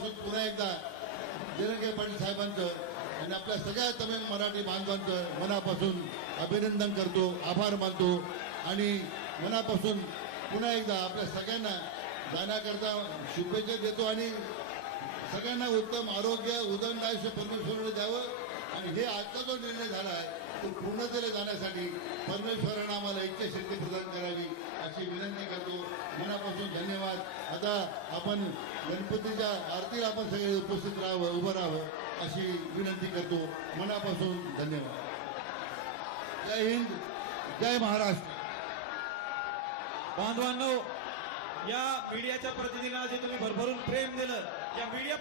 मनापासून पुन्हा एकदा जयंत पाटील साहेबांचं आणि आपल्या सगळ्या तमिळ मराठी बांधवांचं मनापासून अभिनंदन करतो, आभार मानतो आणि मनापासून पुन्हा एकदा आपल्या सगळ्यांना जाण्याकरता शुभेच्छा देतो आणि सगळ्यांना उत्तम आरोग्य उदंड आयुष्य परमेश्वराने द्यावं आणि हे आजचा जो निर्णय झाला आहे तो पूर्णतेला जाण्यासाठी परमेश्वरानं आम्हाला इच्छाशक्ती प्रदान करावी अशी विनंती करतो. मनापासून धन्यवाद. आता आपण गणपतीच्या आरतीला आपण सगळे उपस्थित राहावं, उभं राहावं अशी विनंती करतो. मनापासून धन्यवाद. जय हिंद, जय महाराष्ट्र. बांधवांनो, या मीडियाच्या प्रतिनिधींना जे तुम्ही भरभरून प्रेम दिलं, या मीडिया